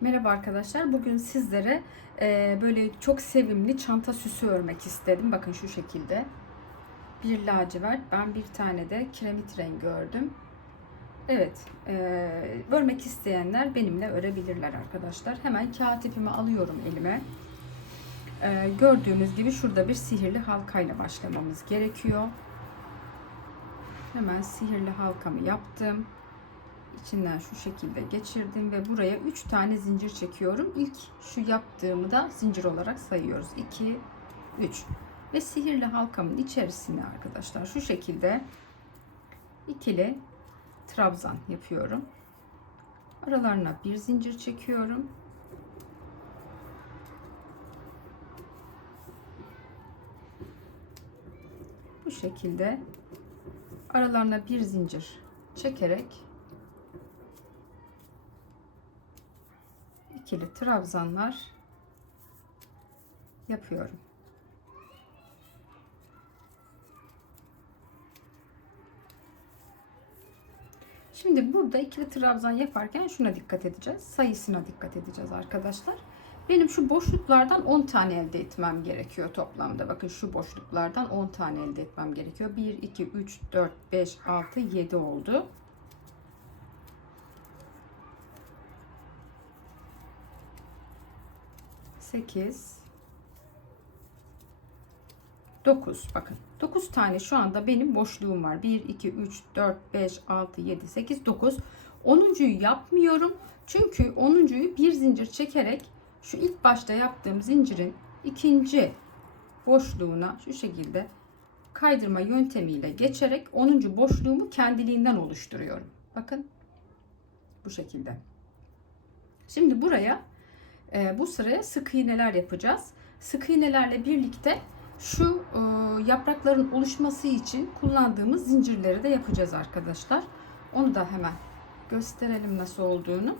Merhaba arkadaşlar. Bugün sizlere e, böyle çok sevimli çanta süsü örmek istedim. Bakın şu şekilde. Bir lacivert. Ben bir tane de kiremit rengi ördüm. Evet. E, örmek isteyenler benimle örebilirler arkadaşlar. Hemen kağıt ipimi alıyorum elime. E, gördüğünüz gibi şurada bir sihirli halkayla başlamamız gerekiyor. Hemen sihirli halkamı yaptım içinden şu şekilde geçirdim ve buraya 3 tane zincir çekiyorum. İlk şu yaptığımı da zincir olarak sayıyoruz. 2 3 ve sihirli halkamın içerisine arkadaşlar şu şekilde ikili trabzan yapıyorum. Aralarına bir zincir çekiyorum. Bu şekilde aralarına bir zincir çekerek ikili trabzanlar yapıyorum. Şimdi burada ikili trabzan yaparken şuna dikkat edeceğiz. Sayısına dikkat edeceğiz arkadaşlar. Benim şu boşluklardan 10 tane elde etmem gerekiyor toplamda. Bakın şu boşluklardan 10 tane elde etmem gerekiyor. 1, 2, 3, 4, 5, 6, 7 oldu. 8 9 bakın. 9 tane şu anda benim boşluğum var. 1 2 3 4 5 6 7 8 9 10.yu yapmıyorum. Çünkü 10.yu bir zincir çekerek şu ilk başta yaptığım zincirin ikinci boşluğuna şu şekilde kaydırma yöntemiyle geçerek 10. boşluğumu kendiliğinden oluşturuyorum. Bakın. Bu şekilde. Şimdi buraya bu sıraya sık iğneler yapacağız. Sık iğnelerle birlikte şu e, yaprakların oluşması için kullandığımız zincirleri de yapacağız arkadaşlar. Onu da hemen gösterelim nasıl olduğunu.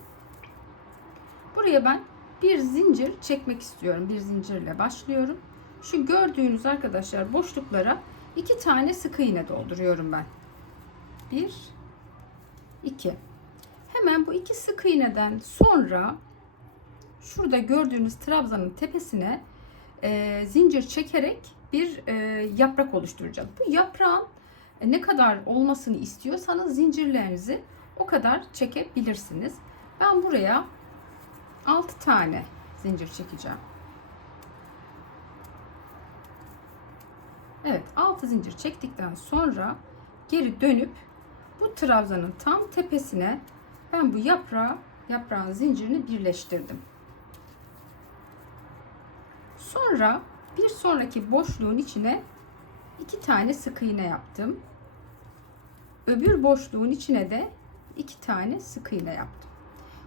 Buraya ben bir zincir çekmek istiyorum. Bir zincirle başlıyorum. Şu gördüğünüz arkadaşlar boşluklara iki tane sık iğne dolduruyorum ben. Bir, iki. Hemen bu iki sık iğneden sonra şurada gördüğünüz trabzanın tepesine e, zincir çekerek bir e, yaprak oluşturacağız. Bu yaprağın ne kadar olmasını istiyorsanız zincirlerinizi o kadar çekebilirsiniz. Ben buraya 6 tane zincir çekeceğim. Evet 6 zincir çektikten sonra geri dönüp bu trabzanın tam tepesine ben bu yaprağı yaprağın zincirini birleştirdim. Sonra bir sonraki boşluğun içine iki tane sık iğne yaptım. Öbür boşluğun içine de iki tane sık iğne yaptım.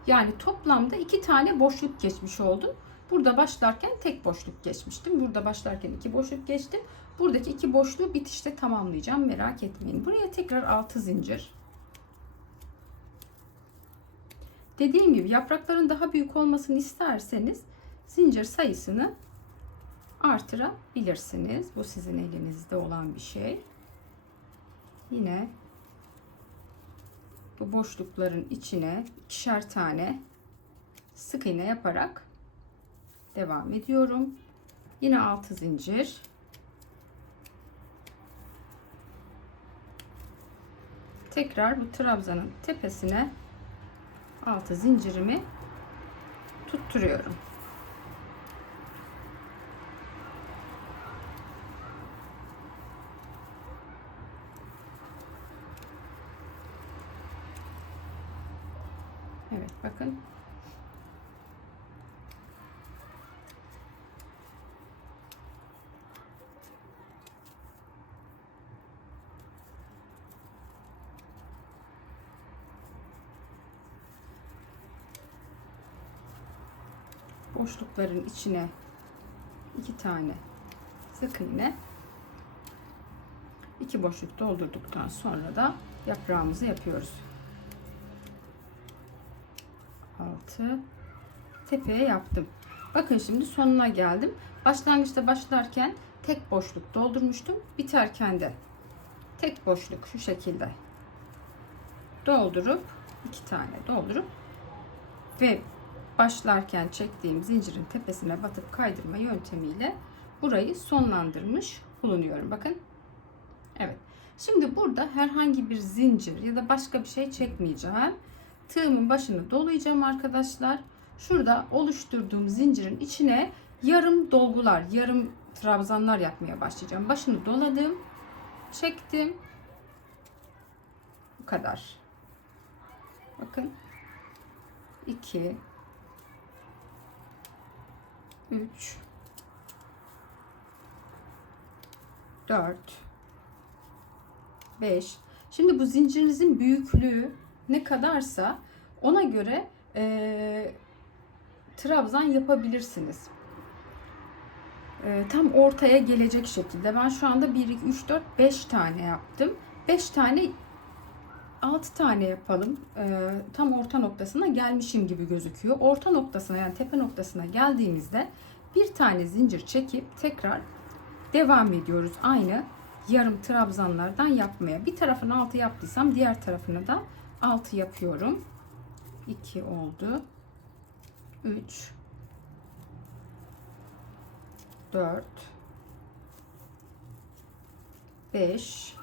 Yani toplamda iki tane boşluk geçmiş oldum. Burada başlarken tek boşluk geçmiştim. Burada başlarken iki boşluk geçtim. Buradaki iki boşluğu bitişte tamamlayacağım. Merak etmeyin. Buraya tekrar altı zincir. Dediğim gibi yaprakların daha büyük olmasını isterseniz zincir sayısını artırabilirsiniz. Bu sizin elinizde olan bir şey. Yine bu boşlukların içine ikişer tane sık iğne yaparak devam ediyorum. Yine 6 zincir. Tekrar bu trabzanın tepesine 6 zincirimi tutturuyorum. Evet bakın. Boşlukların içine iki tane sık iğne iki boşluk doldurduktan sonra da yaprağımızı yapıyoruz. 6 tepeye yaptım. Bakın şimdi sonuna geldim. Başlangıçta başlarken tek boşluk doldurmuştum. Biterken de tek boşluk şu şekilde doldurup iki tane doldurup ve başlarken çektiğim zincirin tepesine batıp kaydırma yöntemiyle burayı sonlandırmış bulunuyorum. Bakın. Evet. Şimdi burada herhangi bir zincir ya da başka bir şey çekmeyeceğim. Tığımın başını dolayacağım arkadaşlar. Şurada oluşturduğum zincirin içine yarım dolgular, yarım trabzanlar yapmaya başlayacağım. Başını doladım. Çektim. Bu kadar. Bakın. 2 3 4 5 Şimdi bu zincirinizin büyüklüğü ne kadarsa ona göre e, trabzan yapabilirsiniz. E, tam ortaya gelecek şekilde. Ben şu anda 1, 2, 3, 4, 5 tane yaptım. 5 tane 6 tane yapalım. E, tam orta noktasına gelmişim gibi gözüküyor. Orta noktasına yani tepe noktasına geldiğimizde bir tane zincir çekip tekrar devam ediyoruz. Aynı yarım trabzanlardan yapmaya. Bir tarafını 6 yaptıysam diğer tarafını da 6 yapıyorum. 2 oldu. 3 4 5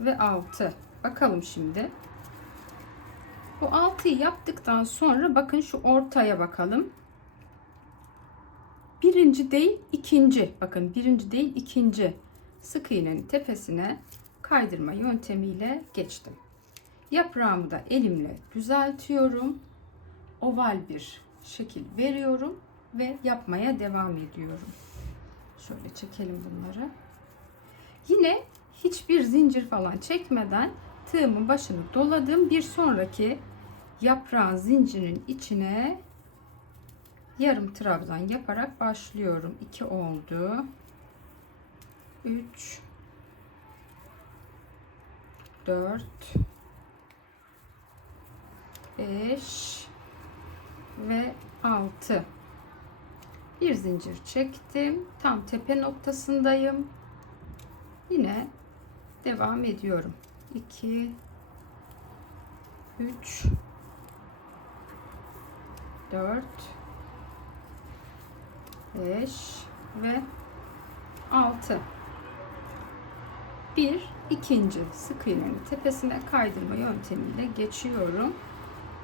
ve 6. Bakalım şimdi. Bu 6'yı yaptıktan sonra bakın şu ortaya bakalım. Birinci değil ikinci. Bakın birinci değil ikinci. Sık iğnenin tepesine kaydırma yöntemiyle geçtim. Yaprağımı da elimle düzeltiyorum. Oval bir şekil veriyorum ve yapmaya devam ediyorum. Şöyle çekelim bunları. Yine hiçbir zincir falan çekmeden tığımın başını doladım. Bir sonraki yaprağın zincirinin içine yarım trabzan yaparak başlıyorum. 2 oldu. 3 4 5 ve 6 bir zincir çektim. Tam tepe noktasındayım. Yine devam ediyorum. 2 3 4 5 ve 6 bir ikinci sık iğnenin tepesine kaydırma yöntemiyle geçiyorum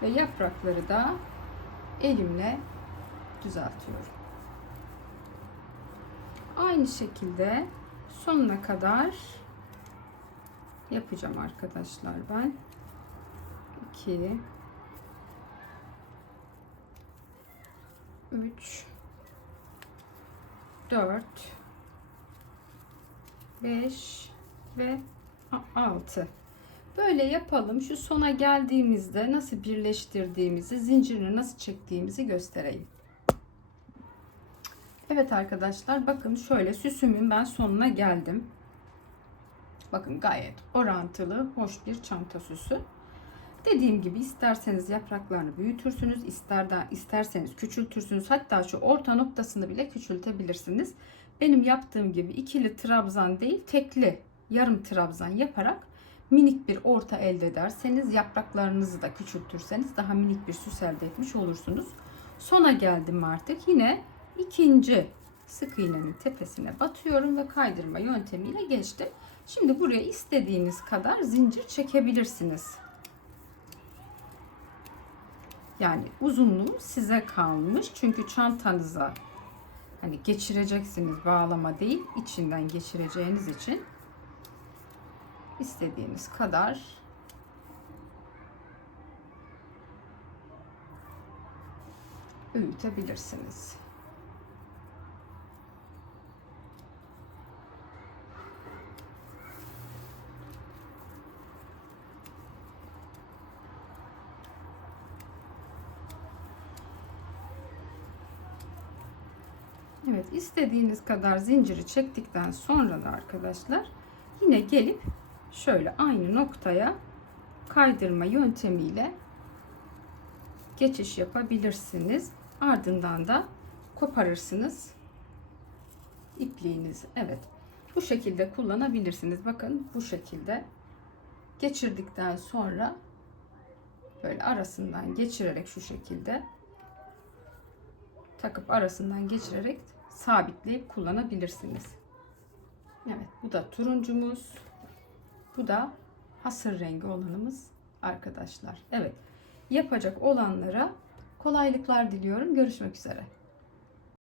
ve yaprakları da elimle düzeltiyorum. Aynı şekilde sonuna kadar yapacağım arkadaşlar ben. 2 3 4 5 ve 6 böyle yapalım şu sona geldiğimizde nasıl birleştirdiğimizi zincirini nasıl çektiğimizi göstereyim Evet arkadaşlar bakın şöyle süsümün ben sonuna geldim bakın gayet orantılı hoş bir çanta süsü Dediğim gibi isterseniz yapraklarını büyütürsünüz, isterden isterseniz küçültürsünüz. Hatta şu orta noktasını bile küçültebilirsiniz. Benim yaptığım gibi ikili trabzan değil, tekli yarım trabzan yaparak minik bir orta elde ederseniz, yapraklarınızı da küçültürseniz daha minik bir süs elde etmiş olursunuz. Sona geldim artık. Yine ikinci sık iğnenin tepesine batıyorum ve kaydırma yöntemiyle geçtim. Şimdi buraya istediğiniz kadar zincir çekebilirsiniz. Yani uzunluğu size kalmış. Çünkü çantanıza hani geçireceksiniz bağlama değil içinden geçireceğiniz için istediğiniz kadar büyütebilirsiniz. Evet istediğiniz kadar zinciri çektikten sonra da arkadaşlar yine gelip şöyle aynı noktaya kaydırma yöntemiyle geçiş yapabilirsiniz. Ardından da koparırsınız ipliğinizi. Evet. Bu şekilde kullanabilirsiniz. Bakın bu şekilde geçirdikten sonra böyle arasından geçirerek şu şekilde takıp arasından geçirerek sabitleyip kullanabilirsiniz. Evet bu da turuncumuz. Bu da hasır rengi olanımız arkadaşlar. Evet yapacak olanlara kolaylıklar diliyorum. Görüşmek üzere.